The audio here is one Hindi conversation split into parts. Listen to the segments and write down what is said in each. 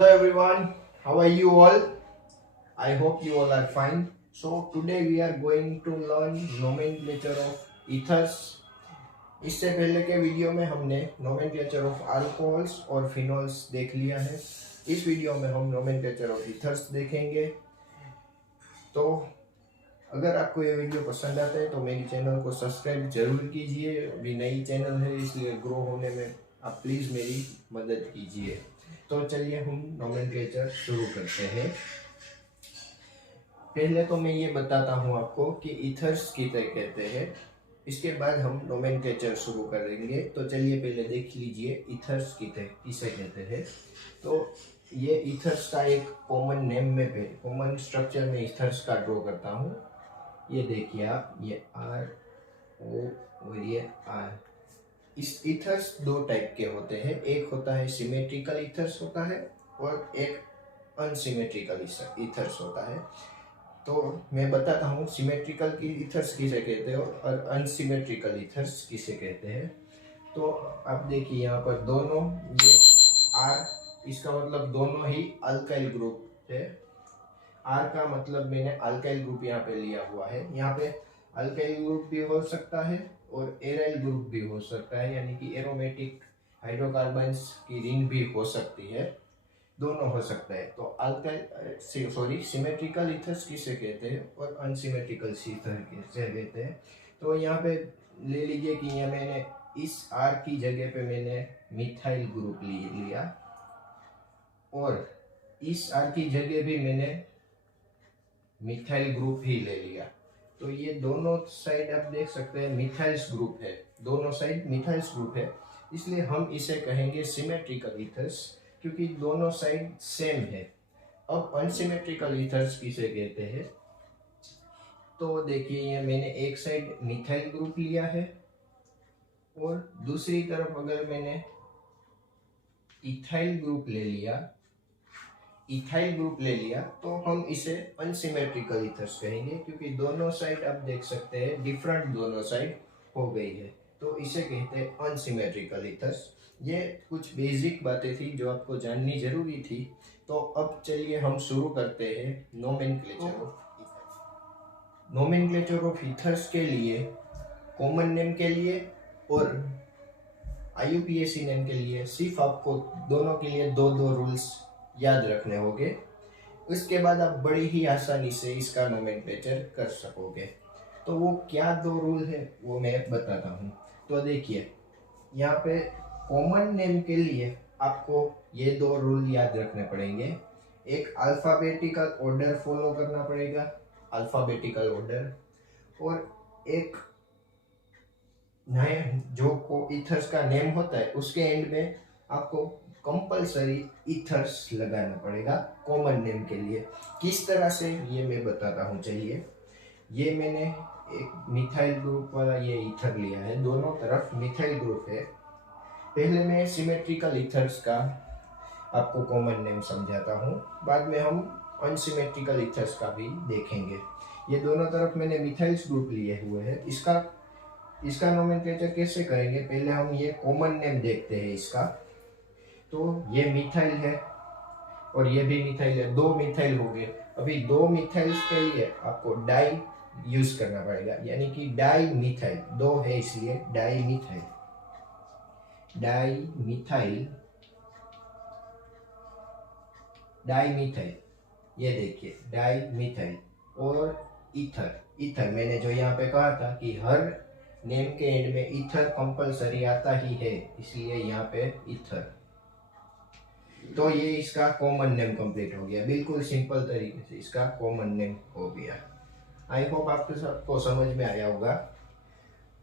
Hello everyone, how are you all? I hope you all are fine. So today we are going to learn nomenclature of ethers. इससे पहले के वीडियो में हमने nomenclature of alcohols और phenols देख लिया है। इस वीडियो में हम nomenclature of ethers देखेंगे। तो अगर आपको ये वीडियो पसंद आता है तो मेरी चैनल को सब्सक्राइब जरूर कीजिए। अभी नई चैनल है इसलिए ग्रो होने में आप प्लीज़ मेरी मदद कीजिए। तो चलिए हम नोमेनक्लेचर शुरू करते हैं। पहले तो मैं ये बताता हूँ आपको कि ईथर्स किसे कहते हैं, इसके बाद हम नोमेनक्लेचर शुरू करेंगे। तो चलिए पहले देख लीजिए ईथर्स किसे कहते हैं। तो ये ईथर्स का एक कॉमन नेम में कॉमन स्ट्रक्चर में ईथर्स का ड्रॉ करता हूँ। ये देखिए आप, ये आर ओ और ये आर। इस ईथर्स दो टाइप के होते हैं, एक होता है सिमेट्रिकल ईथर्स होता है और एक अनसिमेट्रिकल ईथर्स होता है। तो मैं बताता हूँ सिमेट्रिकल की ईथर्स किसे कहते हैं और अनसिमेट्रिकल ईथर्स किसे कहते हैं। तो आप देखिए यहाँ पर दोनों, ये आर, इसका मतलब दोनों ही अल्काइल ग्रुप है। आर का मतलब मैंने अल्काइल ग्रुप यहाँ पे लिया हुआ है। यहाँ पे अल्काइल ग्रुप भी हो सकता है और एराइल ग्रुप भी हो सकता है, यानी कि एरोमेटिक हाइड्रोकार्बन्स की रिंग भी हो सकती है, दोनों हो सकता है। तो अल्काइल सिमेट्रिकल ईथर्स किसे कहते हैं और अनसिमेट्रिकल ईथर किसे कहते हैं। तो यहाँ पे ले लीजिए कि यहाँ मैंने इस आर की जगह पे मैंने मिथाइल ग्रुप लिया और इस आर की जगह भी मैंने मिथाइल ग्रुप ही ले लिया। तो ये दोनों साइड आप देख सकते हैं मिथाइल्स ग्रुप है, दोनों साइड मिथाइल्स ग्रुप है, इसलिए हम इसे कहेंगे सिमेट्रिकल ईथर्स, क्योंकि दोनों साइड सेम है। अब अनसिमेट्रिकल ईथर्स किसे कहते हैं। तो देखिए ये मैंने एक साइड मिथाइल ग्रुप लिया है और दूसरी तरफ अगर मैंने इथाइल ग्रुप ले लिया, तो हम इसे अनसिमेट्रिकल ईथर्स कहेंगे, क्योंकि दोनों साइड आप देख सकते हैं डिफरेंट दोनों साइड हो गई है, तो इसे कहते हैं अनसिमेट्रिकल ईथर्स। ये कुछ बेसिक बातें थी जो आपको जाननी जरूरी थी। तो अब चलिए हम शुरू करते हैं नोमेनक्लेचर ऑफ ईथर्स के लिए, कॉमन नेम के लिए और IUPAC नेम के लिए सिर्फ आपको दोनों के लिए दो दो रूल्स याद रखने होंगे। उसके बाद आप बड़ी ही आसानी से इसका नोमेनक्लेचर कर सकोगे। तो वो क्या दो रूल है वो मैं बताता हूँ। तो देखिए यहाँ पे कॉमन नेम के लिए आपको ये दो रूल याद रखने पड़ेंगे। एक अल्फाबेटिकल ऑर्डर फॉलो करना पड़ेगा, अल्फाबेटिकल ऑर्डर, और एक नए जो को ईथर्स का नेम होता है उसके एंड में आपको कंपलसरी ईथर्स लगाना पड़ेगा कॉमन नेम के लिए। किस तरह से ये मैं बताता हूँ। चलिए ये मैंने एक मिथाइल ग्रुप वाला ये ईथर लिया है, दोनों तरफ मिथाइल ग्रुप है। पहले मैं सिमेट्रिकल ईथर्स का आपको कॉमन नेम समझाता हूँ, बाद में हम अनसिमेट्रिकल ईथर्स का भी देखेंगे। ये दोनों तरफ मैंने मिथाइल्स ग्रुप लिए हुए हैं। इसका नोमेनक्लेचर कैसे करेंगे, पहले हम ये कॉमन नेम देखते हैं इसका। तो ये मिथाइल है और ये भी मिथाइल है, दो मिथाइल हो गए। अभी दो मिथाइल्स के लिए आपको डाई यूज करना पड़ेगा, यानी कि डाई मिथाइल, दो है इसलिए डाई मिथाइल, ये देखिए डाई मिथाइल। और ईथर मैंने जो यहाँ पे कहा था कि हर नेम के एंड में ईथर कंपलसरी आता ही है, इसलिए यहाँ पे ईथर। तो ये इसका कॉमन नेम कंप्लीट हो गया, बिल्कुल सिंपल तरीके से इसका कॉमन नेम हो गया। आई होप आपको सबको समझ में आया होगा।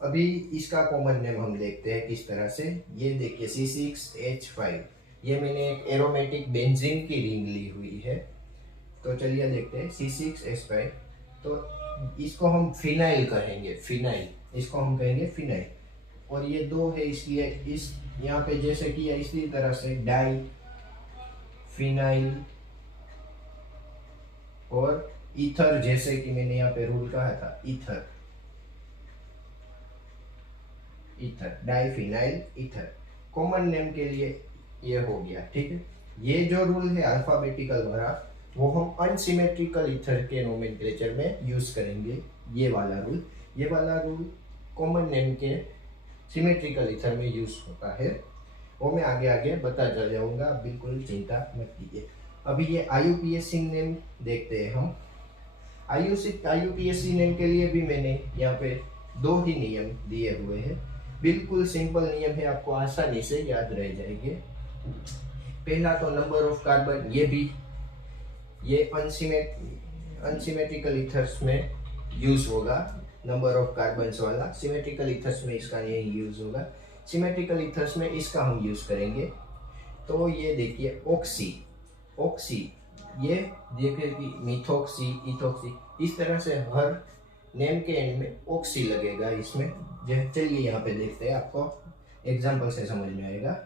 अभी इसका कॉमन नेम हम देखते हैं किस तरह से। ये देखिए C6H5, ये मैंने एक एरोमेटिक बेंजीन की रिंग ली हुई है। तो चलिए देखते हैं C6H5। तो इसको हम फिनाइल कहेंगे, इसको हम कहेंगे फिनाइल। और ये दो है इसलिए इस यहाँ पे जैसे किया इसी तरह से डाई फिनाइल और ईथर, जैसे कि मैंने यहाँ पे रूल कहा था ether diphenyl ether. Common name के लिए ये हो गया, ठीक है। ये जो रूल है अल्फाबेटिकल वाला, वो हम अनसिमेट्रिकल ईथर के नोमेनक्लेचर में यूज करेंगे। ये वाला रूल कॉमन नेम के सिमेट्रिकल ईथर में यूज होता है। वो मैं आगे आगे बता चल जाऊंगा, बिल्कुल चिंता मत कीजिए। अभी ये IUPAC नेम देखते हैं हम। IUPAC नेम के लिए भी मैंने यहाँ पे 2 ही नियम दिए हुए हैं। बिल्कुल सिंपल नियम है, आपको आसानी से याद रह जाएंगे। पहला तो नंबर ऑफ कार्बन, ये अनसिमेट्रिकल ईथर्स में यूज होगा। नंबर ऑफ कार्बन्स वाला सिमेट्रिकल ईथर्स में इसका नहीं यूज होगा। सिमेट्रिकल ईथर्स में इसका हम यूज करेंगे। तो ये देखिए ऑक्सी, ये देखिए कि मिथॉक्सी, इथॉक्सी, इस तरह से हर नेम के एंड में ऑक्सी लगेगा इसमें। चलिए यहाँ पे देखते हैं, आपको एग्जांपल से समझ में आएगा।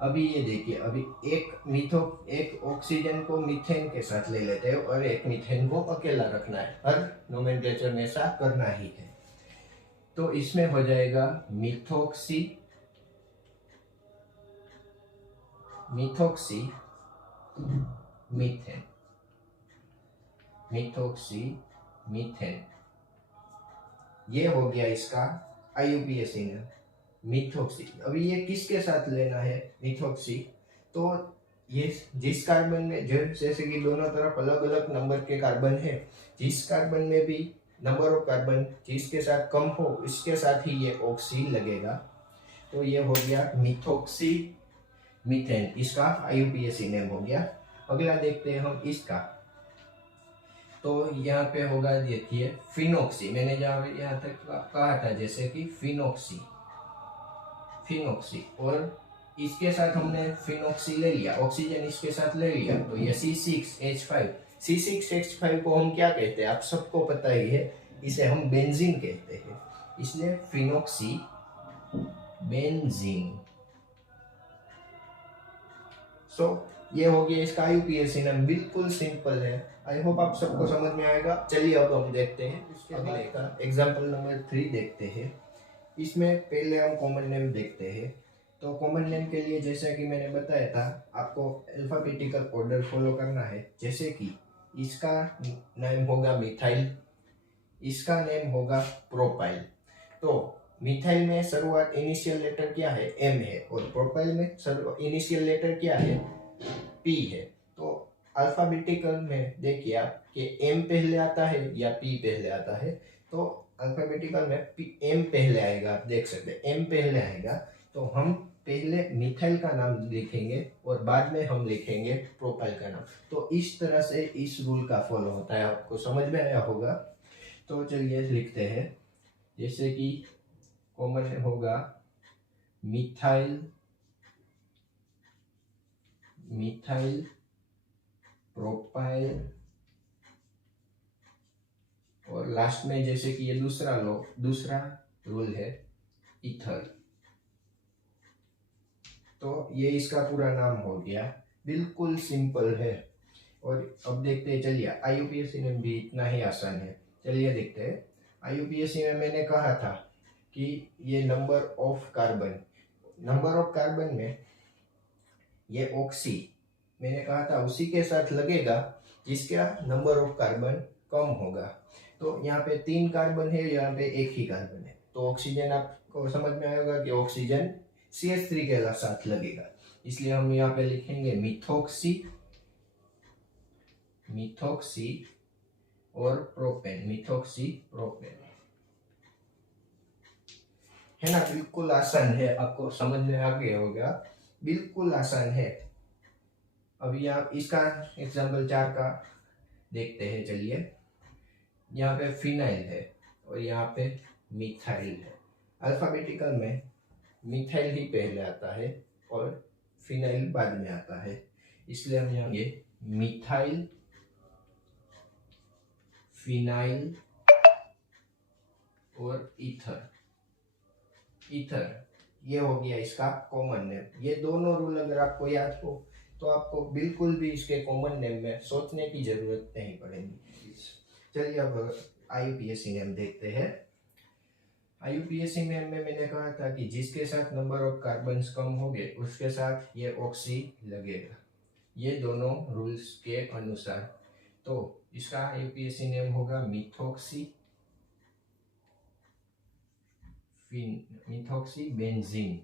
अभी ये देखिए, अभी एक ऑक्सीजन को मीथेन के साथ ले लेते हैं और एक मीथेन को अकेला रखना है। हर नोमेनक्लेचर में ऐसा करना ही है। तो इसमें हो जाएगा मिथॉक्सी मीथेन, ये हो गया इसका IUPAC नेम, मिथॉक्सी। अभी ये किसके साथ लेना है मिथॉक्सी? तो ये जिस कार्बन में, जैसे कि दोनों तरफ अलग अलग नंबर के कार्बन है, जिस कार्बन में भी नंबर ऑफ कार्बन जिसके साथ कम हो, इसके साथ ही ये ऑक्सी लगेगा। तो ये हो गया मिथॉक्सी मीथेन, इसका IUPAC नेम हो गया। अगला देखते हैं हम इसका। तो यहाँ पे होगा, देखिए फिनॉक्सी। मैंने यहाँ तक कहा था जैसे कि फिनॉक्सी, और इसके साथ हमने फिनॉक्सी ले लिया, ऑक्सीजन इसके साथ ले लिया, तो ये C6H5 को हम क्या कहते हैं, आप सबको पता ही है, इसे हम बेंजीन कहते हैं। इसलिए फिनॉक्सी बेंजीन। ये हो गया इसका IUPAC नेम, बिल्कुल सिंपल है। आई होप आप सबको समझ में आएगा। चलिए अब हम देखते हैं अगले का एग्जाम्पल नंबर 3 देखते हैं। इसमें पहले हम कॉमन नेम देखते हैं। तो कॉमन नेम के लिए, जैसा कि मैंने बताया था, आपको अल्फाबेटिकल ऑर्डर फॉलो करना है। जैसे कि इसका नेम होगा मिथाइल, इसका नेम होगा प्रोपाइल। तो मिथाइल में शुरुआत इनिशियल लेटर क्या है, M है, और प्रोपाइल में इनिशियल लेटर क्या है, P है। तो अल्फाबेटिकल में देखिए आप कि M पहले आता है या P पहले आता है। तो अल्फाबेटिकल में M पहले आएगा, आप देख सकते हैं M पहले आएगा। तो हम पहले मिथाइल का नाम लिखेंगे और बाद में हम लिखेंगे प्रोपाइल का नाम। तो इस तरह से इस रूल का फॉलो होता है, आपको समझ में आया होगा। तो चलिए लिखते हैं, जैसे कि कॉमन होगा मिथाइल प्रोपाइल, और लास्ट में जैसे कि ये दूसरा रूल है ईथर। तो ये इसका पूरा नाम हो गया, बिल्कुल सिंपल है। और अब देखते हैं, चलिए IUPAC नेम भी इतना ही आसान है। चलिए देखते हैं। IUPAC में मैंने कहा था कि ये नंबर ऑफ कार्बन में ये ऑक्सी, मैंने कहा था उसी के साथ लगेगा जिसका नंबर ऑफ कार्बन कम होगा। तो यहाँ पे 3 कार्बन है, यहाँ पे 1 ही कार्बन है। तो ऑक्सीजन, आपको समझ में आएगा कि ऑक्सीजन CH3 के साथ लगेगा। इसलिए हम यहाँ पे लिखेंगे मिथॉक्सी और प्रोपेन, प्रोपेन, है ना। बिल्कुल आसान है, आपको समझ में आ गया होगा, बिल्कुल आसान है। अभी आप इसका एग्जाम्पल 4 का देखते हैं। चलिए, यहाँ पे फिनाइल है और यहाँ पे मिथाइल है। अल्फाबेटिकल में मिथाइल ही पहले आता है और फिनाइल बाद में आता है। इसलिए हम यहाँ ये मिथाइल, फिनाइल और ईथर, ये हो गया इसका कॉमन नेम। ये दोनों रूल अगर आपको याद हो तो आपको बिल्कुल भी इसके कॉमन नेम में सोचने की जरूरत नहीं पड़ेगी। चलिए अब IUPAC नेम देखते हैं। IUPAC नेम में मैंने कहा था कि जिसके साथ नंबर ऑफ कार्बन्स कम होंगे उसके साथ ये ऑक्सी लगेगा। ये दोनों रूल्स के अनुसार। तो इसका यूपीएससी नेम होगा मिथॉक्सी बेंजीन।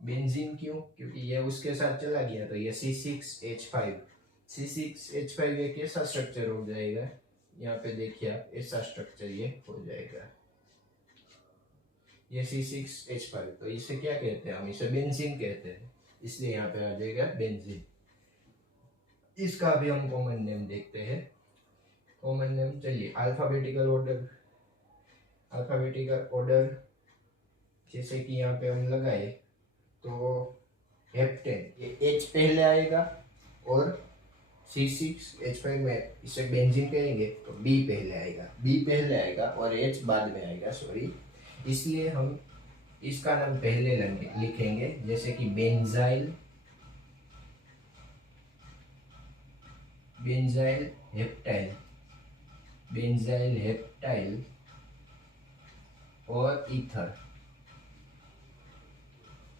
बेंजीन क्यों? क्योंकि ये उसके साथ चला गया तो ये C6H5 ये कैसा स्ट्रक्चर हो जाएगा, यहाँ पे देखिए आप, ऐसा स्ट्रक्चर ये हो जाएगा, ये C6H5। तो इसे क्या कहते हैं? हम इसे बेंजीन कहते हैं, इसलिए यहाँ पे आ जाएगा बेंजीन। इसका भी हम कॉमन नेम देखते हैं। कॉमन नेम, चलिए अल्फाबेटिकल ऑर्डर जैसे कि यहाँ पे हम लगाए तो हेप्टेन, ये H पहले आएगा, और C6H5 में इसे बेंजीन कहेंगे तो B पहले आएगा और H बाद में आएगा, सॉरी। इसलिए हम इसका नाम पहले लिखेंगे, जैसे कि बेंजाइल हेप्टाइल और ईथर,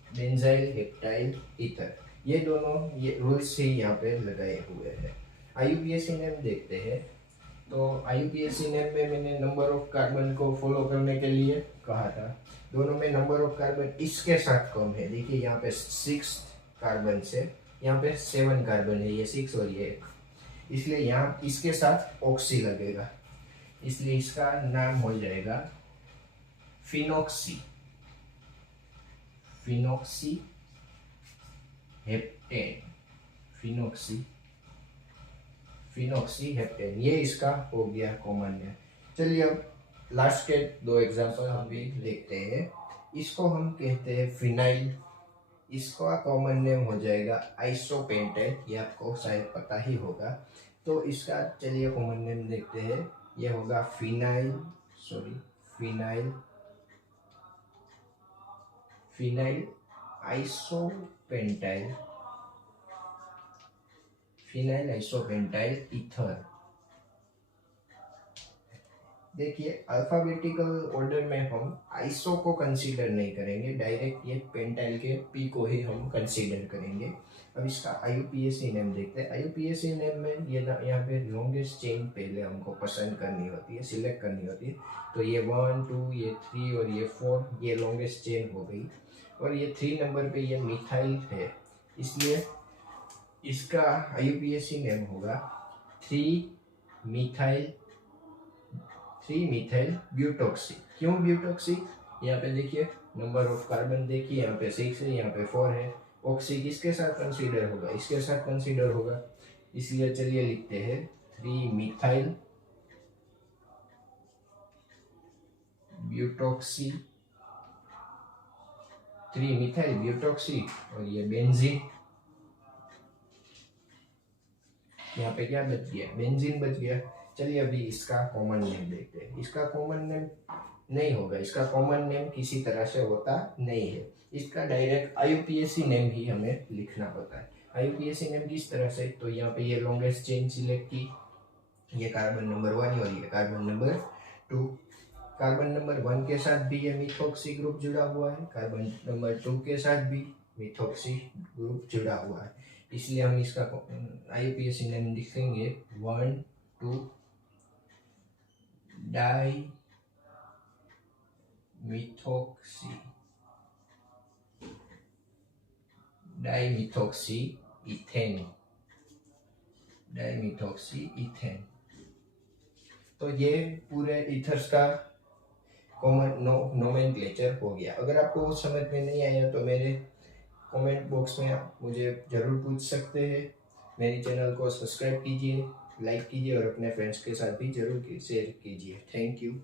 बेंजाइल हेप्टाइल ईथर, ये दोनों ये रूल्स से यहाँ पे लगाए हुए हैं। आईयूपीएसी नेम देखते हैं। तो आईयूपीएसी नेम में मैंने नंबर ऑफ कार्बन को फॉलो करने के लिए कहा था। दोनों में नंबर ऑफ कार्बन इसके साथ कम है। देखिए यहाँ पे 6 कार्बन से यहाँ पे 7 कार्बन है, ये 6 और ये 1, इसलिए यहाँ इसके साथ ऑक्सी लगेगा, इसलिए इसका नाम हो जाएगा फिनॉक्सी हेप्टेन, ये इसका हो गया कॉमन नेम। चलिए अब लास्ट के 2 एग्जांपल हम भी देखते हैं। इसको हम कहते हैं फिनाइल, इसका कॉमन नेम हो जाएगा आइसोपेंटाइल, ये आपको शायद पता ही होगा। तो इसका चलिए कॉमन नेम देखते हैं, ये होगा फिनाइल आइसोपेंटाइल ईथर। देखिए अल्फाबेटिकल ऑर्डर में हम आइसो को कंसीडर नहीं करेंगे, डायरेक्ट ये पेंटाइल के पी को ही हम कंसीडर करेंगे। अब इसका आईयूपीएसी नेम देखते हैं। आईयूपीएसी नेम में ये यहाँ पे लॉन्गेस्ट चेन पहले हमको पसंद करनी होती है, सिलेक्ट करनी होती है। तो ये 1 2 ये 3 और ये 4, ये लॉन्गेस्ट चेन हो गई, और ये 3 नंबर पे ये मिथाइल है, इसलिए इसका आईयूपीएसी नेम होगा 3 मिथाइल ब्यूटॉक्सी। क्यों ब्यूटॉक्सी? यहाँ पे देखिए नंबर ऑफ कार्बन देखिए, यहाँ पे 6 है, यहाँ पे 4 है। ऑक्सी किसके साथ कंसीडर होगा? इसके साथ कंसीडर होगा, इसलिए चलिए लिखते हैं 3 मिथाइल ब्यूटॉक्सी, और ये बेंजीन। यहाँ पे क्या बच गया? बेंजीन बच गया। चलिए अभी इसका कॉमन नेम देखते हैं। इसका कॉमन नेम नहीं होगा, इसका कॉमन नेम किसी तरह से होता नहीं है, इसका डायरेक्ट आईयूपीएसी नेम ही हमें लिखना होता है। आईयूपीएसी नेम किस तरह से? तो यहाँ पे ये लॉन्गेस्ट चेन सिलेक्ट की, ये कार्बन नंबर 1 और ये कार्बन नंबर 2। कार्बन नंबर 1 के साथ भी ये मिथॉक्सी ग्रुप जुड़ा हुआ है, कार्बन नंबर 2 के साथ भी मिथॉक्सी ग्रुप जुड़ा हुआ है, इसलिए हम इसका आईयूपीएसी नेम लिखेंगे 1 2 डाई मिथॉक्सी इथेन। तो ये पूरे इथर्स का कॉमन नोमेनक्लेचर हो गया। अगर आपको वो समझ में नहीं आया तो मेरे कमेंट बॉक्स में आप मुझे ज़रूर पूछ सकते हैं। मेरे चैनल को सब्सक्राइब कीजिए, लाइक कीजिए और अपने फ्रेंड्स के साथ भी ज़रूर शेयर कीजिए। Thank you.